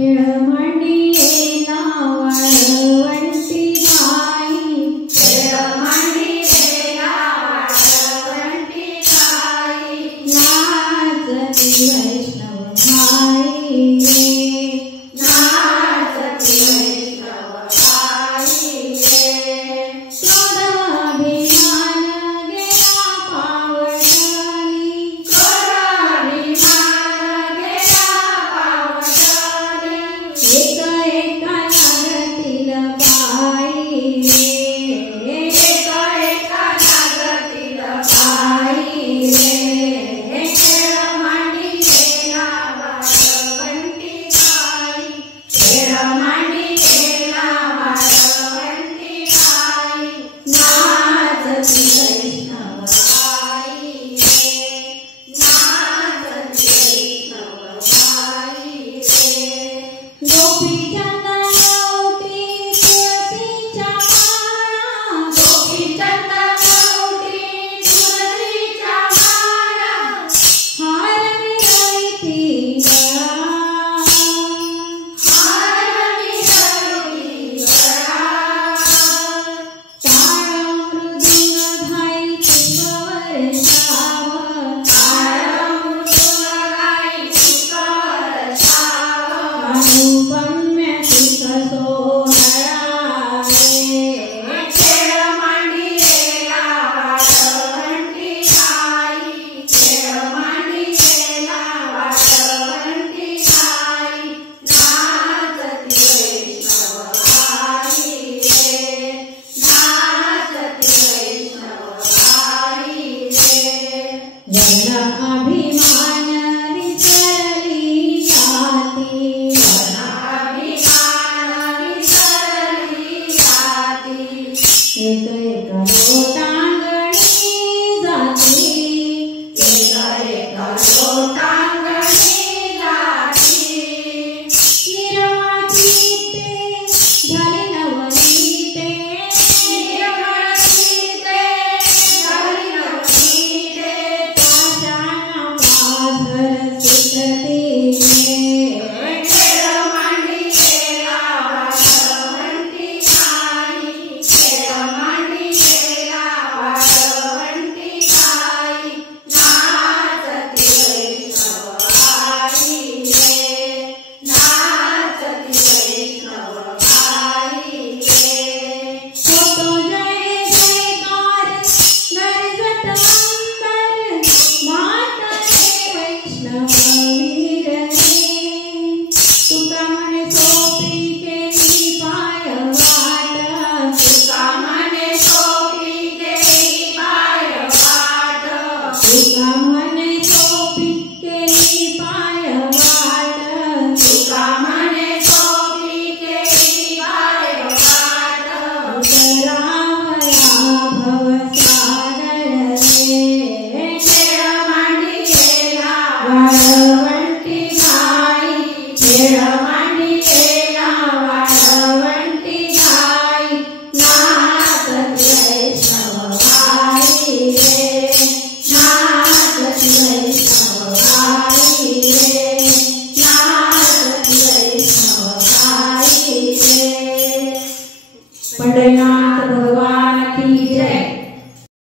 मांडियेला वाळवंटी गाई, मांडियेला वाळवंटी गाई, नाचती वैष्णव भाई रे, नाचती वैष्णव भाई रे। क्रोधाभिमान गेला पावसाली, क्रोधाभिमान गेला पावसाली, एक एका नागतील बाई रे, एक एका नागतील बाई रे। खेळ मांडियेला वाळवंटी गाई, खेळ मांडियेला वाळवंटी गाई, नाचती वैष्णव भाई रे, नाचती वैष्णव भाई रे। गोपीचंद ओटी तुळशीच्या माळा, गोपीचंद ओटी तुळशीच्या माळा, हार मिळविती गळा, हार मिळविती गळा। टाळ मृदुंग घाई पुष्पवर शाव, टाळ मृदुंग घाई पुष्पवर शाव, अनुपम